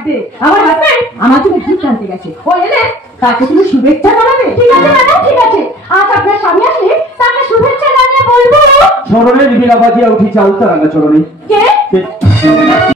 Birthday. আমার husband আমার জন্য গিফট আনতে গেছে, ও এলে তাকে তুমি শুভেচ্ছা জানাবে। ঠিক আছে ম্যাডাম, ঠিক আছে। আজ আপনার স্বামী আসলে তাকে শুভেচ্ছা জানিয়ে বলবো, চরণে বিনা বাজিয়া উঠি চাউল তারাঙ্গা চরণে। কে